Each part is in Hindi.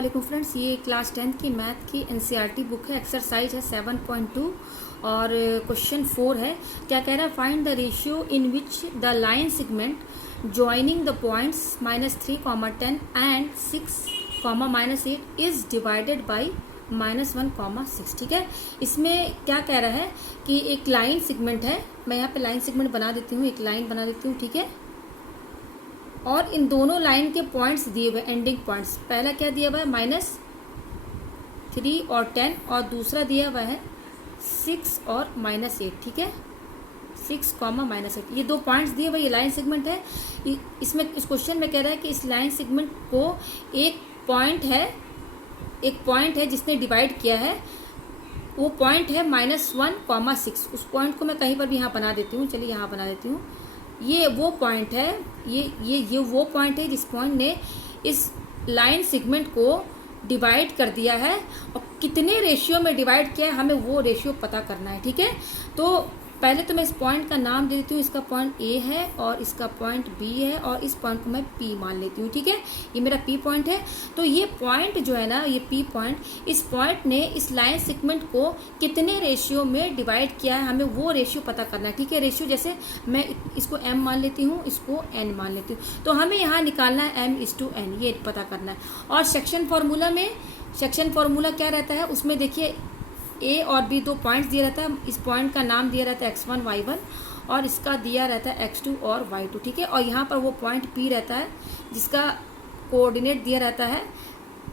वालेकुम फ्रेंड्स, ये क्लास 10th की मैथ की एनसीईआरटी बुक है। एक्सरसाइज है 7.2 और क्वेश्चन 4 है। क्या कह रहा है? Find the ratio in which the line segment joining the points -3, 10 and 6, -8 is divided by -1, 6। ठीक है, इसमें क्या कह रहा है कि एक लाइन सेगमेंट है। मैं यहाँ पे लाइन सेगमेंट बना देती हूँ, एक लाइन बना देती हूँ। ठीक है, और इन दोनों लाइन के पॉइंट्स दिए हुए, एंडिंग पॉइंट्स। पहला क्या दिया हुआ है? -3 और 10, और दूसरा दिया हुआ है 6 और -8। ठीक है, 6, -8, ये दो पॉइंट्स दिए हुए। ये लाइन सेगमेंट है। इसमें इस क्वेश्चन में कह रहा है कि इस लाइन सेगमेंट को एक पॉइंट है जिसने डिवाइड किया है। वो पॉइंट है -1, 6। उस पॉइंट को मैं कहीं पर भी यहाँ बना देती हूँ। चलिए यहाँ बना देती हूँ। ये वो पॉइंट है, ये वो पॉइंट है जिस पॉइंट ने इस लाइन सेगमेंट को डिवाइड कर दिया है, और कितने रेशियो में डिवाइड किया है हमें वो रेशियो पता करना है। ठीक है, तो पहले तो मैं इस पॉइंट का नाम दे देती हूँ। इसका पॉइंट ए है और इसका पॉइंट बी है, और इस पॉइंट को मैं पी मान लेती हूँ। ठीक है, ये मेरा पी पॉइंट है। तो ये पॉइंट जो है ना, ये पी पॉइंट, इस पॉइंट ने इस लाइन सेगमेंट को कितने रेशियो में डिवाइड किया है हमें वो रेशियो पता करना है। ठीक है, रेशियो जैसे मैं इसको एम मान लेती हूँ, इसको एन मान लेती हूँ। तो हमें यहाँ निकालना है m/n, ये पता करना है। और सेक्शन फॉर्मूला क्या रहता है उसमें? देखिए, ए और बी दो पॉइंट्स दिया रहता है। इस पॉइंट का नाम दिया रहता है x1, y1, और इसका दिया रहता है x2 और y2। ठीक है, और यहाँ पर वो पॉइंट P रहता है जिसका कोऑर्डिनेट दिया रहता है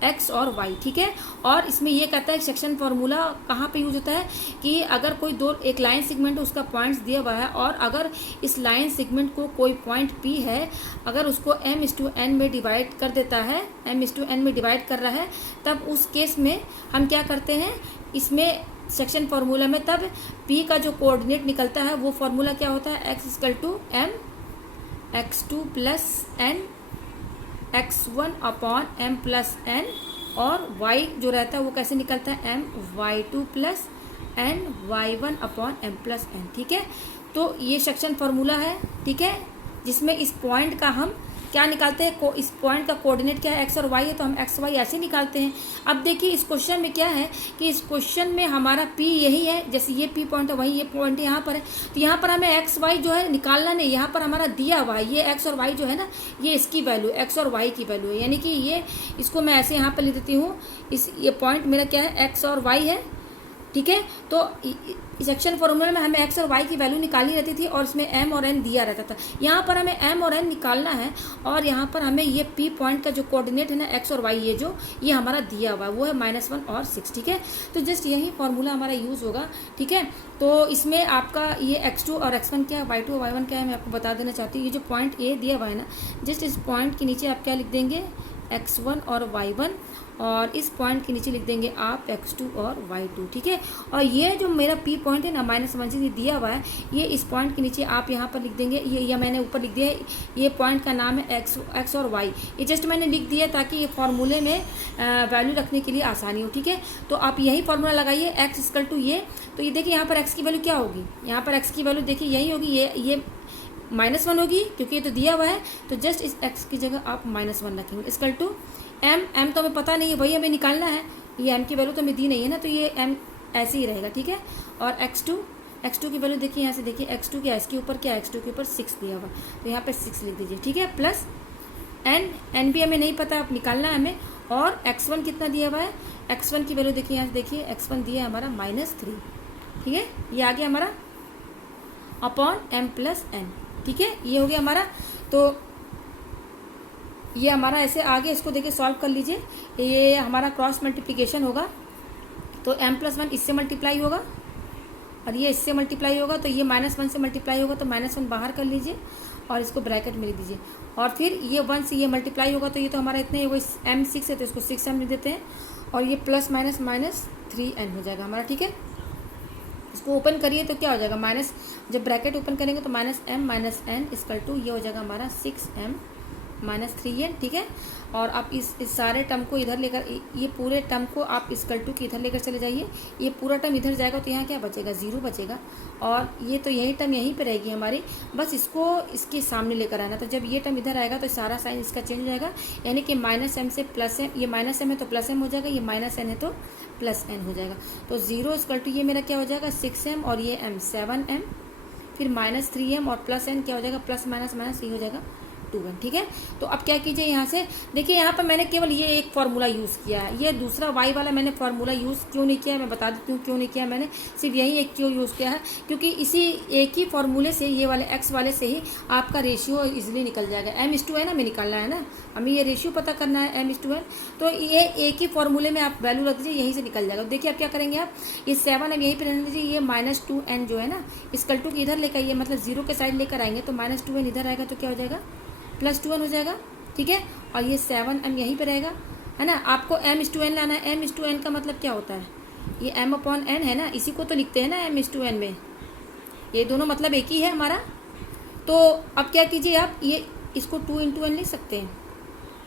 x और y। ठीक है, और इसमें ये कहता है सेक्शन फार्मूला कहाँ पे यूज होता है कि अगर कोई एक लाइन सेगमेंट है, उसका पॉइंट्स दिया हुआ है, और अगर इस लाइन सेगमेंट को कोई पॉइंट P है, अगर उसको m/n में डिवाइड कर देता है, m/n में डिवाइड कर रहा है, तब उस केस में हम क्या करते हैं? इसमें सेक्शन फार्मूला में तब P का जो कोऑर्डिनेट निकलता है वो फार्मूला क्या होता है? x = m x2 + n x1 / m + n, और y जो रहता है वो कैसे निकलता है? m y2 + n y1 / m + n। ठीक है, तो ये सेक्शन फार्मूला है। ठीक है, जिसमें इस पॉइंट का हम क्या निकालते हैं? इस पॉइंट का कोऑर्डिनेट क्या है? x और y है, तो हम x y ऐसे निकालते हैं। अब देखिए, इस क्वेश्चन में क्या है कि इस क्वेश्चन में हमारा p यही है, जैसे ये p पॉइंट है, वही ये पॉइंट यहाँ पर है। तो यहाँ पर हमें x y जो है निकालना नहीं, यहाँ पर हमारा दिया हुआ है ये x और y जो है ना, ये इसकी वैल्यू, x और y की वैल्यू है। यानी कि ये, इसको मैं ऐसे यहाँ पर लिख देती हूँ। ये पॉइंट मेरा क्या है? x और y है। ठीक है, तो सेक्शन फॉर्मूला में हमें x और y की वैल्यू निकालनी रहती थी, और इसमें m और n दिया रहता था। यहाँ पर हमें m और n निकालना है, और यहाँ पर हमें ये p पॉइंट का जो कोऑर्डिनेट है ना, x और y, ये हमारा दिया हुआ है, वो है -1 और 6। ठीक है, तो जस्ट यही फॉर्मूला हमारा यूज़ होगा। ठीक है, तो इसमें आपका ये x2 और x1 क्या है, y2 और y1 क्या है, मैं आपको बता देना चाहती हूँ। ये जो पॉइंट ए दिया हुआ है ना, जस्ट इस पॉइंट के नीचे आप क्या लिख देंगे? x1 और y1, और इस पॉइंट के नीचे लिख देंगे आप x2 और y2। ठीक है, और ये जो मेरा p पॉइंट है ना, -1 से दिया हुआ है, ये इस पॉइंट के नीचे आप यहाँ पर लिख देंगे। ये मैंने ऊपर लिख दिया है, ये पॉइंट का नाम है x और y। ये जस्ट मैंने लिख दिया ताकि ये फार्मूले में वैल्यू रखने के लिए आसानी हो। ठीक है, तो आप यही फार्मूला लगाइए, x = ये। तो ये देखिए, यहाँ पर x की वैल्यू क्या होगी? यहाँ पर x की वैल्यू देखिए यही होगी, ये -1 होगी, क्योंकि ये तो दिया हुआ है। तो जस्ट इस x की जगह आप -1 रखेंगे। = m तो हमें पता नहीं है, वही हमें निकालना है। ये m की वैल्यू तो हमें दी नहीं है ना, तो ये m ऐसे ही रहेगा। ठीक है, और x2 की वैल्यू देखिए, यहाँ से देखिए, x2 क्या है? इसके ऊपर क्या है? x2 के ऊपर 6 दिया हुआ, तो यहाँ पे 6 लिख दीजिए। ठीक है, प्लस n भी हमें नहीं पता, अब निकालना है हमें। और x1 कितना दिया हुआ है? x1 की वैल्यू देखिए, यहाँ से देखिए, x1 दिया है हमारा -3। ठीक है, ये आ गया हमारा /m + n। ठीक है, ये हो गया हमारा। तो ये हमारा ऐसे आगे, इसको देखिए सॉल्व कर लीजिए। ये हमारा क्रॉस मल्टीप्लिकेशन होगा, तो m+1 इससे मल्टीप्लाई होगा, और ये इससे मल्टीप्लाई होगा, तो ये -1 से मल्टीप्लाई होगा, तो -1 बाहर कर लीजिए और इसको ब्रैकेट में लिख दीजिए। और फिर ये 1 से ये मल्टीप्लाई होगा, तो ये तो हमारा इतने, वो m6 है, तो इसको 6m लिख देते हैं, और ये +-3n हो जाएगा हमारा। ठीक है, इसको ओपन करिए तो क्या हो जाएगा? जब ब्रैकेट ओपन करेंगे तो -m - n = ये हो जाएगा हमारा 6m -3n, ठीक है। और आप इस सारे टर्म को इधर लेकर, ये पूरे टर्म को आप इक्वल टू के इधर लेकर चले जाइए। ये पूरा टर्म इधर जाएगा तो यहाँ क्या बचेगा, 0 बचेगा। और ये तो यही टर्म यहीं पे रहेगी हमारी, बस इसको इसके सामने लेकर आना। तो जब ये टर्म इधर आएगा तो सारा साइन इसका चेंज हो जाएगा, यानी कि -m से +m, ये -m है तो +m हो जाएगा, ये -n है तो +n हो जाएगा। तो 0 इक्वल टू ये मेरा क्या हो जाएगा 6m और ये m 7m, फिर -3m और +n क्या हो जाएगा, प्लस माइनस माइनस ये हो जाएगा 2n, ठीक है। तो अब क्या कीजिए, यहाँ से देखिए, यहाँ पर मैंने केवल ये एक फार्मूला यूज़ किया है, ये दूसरा y वाला मैंने फार्मूला यूज़ क्यों नहीं किया है, मैं बता देती हूँ क्यों नहीं किया। मैंने सिर्फ यही एक क्यों यूज़ किया है, क्योंकि इसी एक ही फार्मूले से, ये वाले x वाले से ही आपका रेशियो इजीली निकल जाएगा। m/n हमें निकालना है ना, हमें ये रेशियो पता करना है m/n, तो ये एक ही फार्मूले में आप वैल्यू रख दीजिए, यहीं से निकल जाएगा। देखिए अब क्या करेंगे आप, ये 7 अब यहीं पर रहने दीजिए, ये -2n जो है ना, इक्वल टू इधर लेकर आइए, मतलब 0 के साइड लेकर आएंगे तो -2n इधर आएगा तो क्या हो जाएगा, +2n हो जाएगा, ठीक है। और ये 7m यहीं पे रहेगा, है ना। आपको m/n लाना है, m/n का मतलब क्या होता है, ये m/n है ना, इसी को तो लिखते हैं ना m/n में, ये दोनों मतलब एक ही है हमारा। तो अब क्या कीजिए आप, ये इसको 2 × n लिख सकते हैं,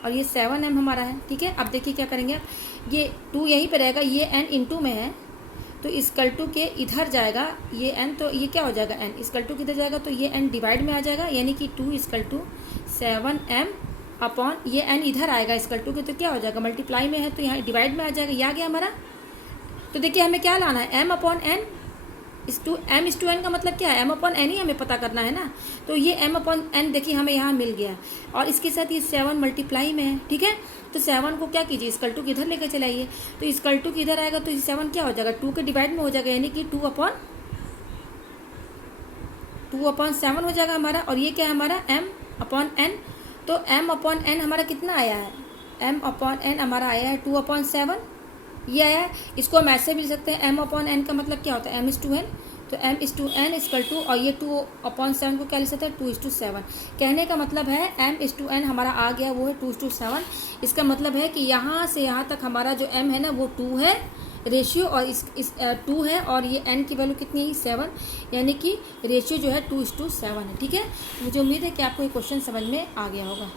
और ये 7m हमारा है, ठीक है। अब देखिए क्या करेंगे आप, ये 2 यहीं पे रहेगा, ये n इंटू में है तो इक्वल टू के इधर जाएगा ये n, तो ये क्या हो जाएगा n इक्वल टू किधर जाएगा तो ये n डिवाइड में आ जाएगा, यानी कि 2 इक्वल टू 7m अपॉन ये n इधर आएगा इक्वल टू के, तो क्या हो जाएगा, मल्टीप्लाई में है तो यहाँ डिवाइड में आ जाएगा, ये आ गया हमारा। तो देखिए हमें क्या लाना है, m/n, m/n का मतलब क्या है, m/n ही हमें पता करना है ना। तो ये m/n देखिए हमें यहाँ मिल गया, और इसके साथ ये 7 मल्टीप्लाई में है, ठीक है। तो 7 को क्या कीजिए, इक्वल टू किधर लेकर चलाइए, तो इक्वल टू किधर आएगा तो 7 क्या हो जाएगा, 2 के डिवाइड में हो जाएगा, यानी कि 2/7 हो जाएगा हमारा। और ये क्या है हमारा m/n, तो m/n हमारा कितना आया है, m/n हमारा आया है 2/7, ये आया है। इसको हम ऐसे भी लिख सकते हैं, m/n का मतलब क्या होता है m/n, तो m/n इक्वल टू, और ये 2/7 को क्या लिख सकते हैं 2:7। कहने का मतलब है m/n हमारा आ गया, वो है 2:7। इसका मतलब है कि यहाँ से यहाँ तक हमारा जो m है ना वो 2 है रेशियो, और इस 2 है, और ये n की वैल्यू कितनी है 7, यानी कि रेशियो जो है 2:7 है, ठीक है। मुझे उम्मीद है कि आपको ये क्वेश्चन समझ में आ गया होगा।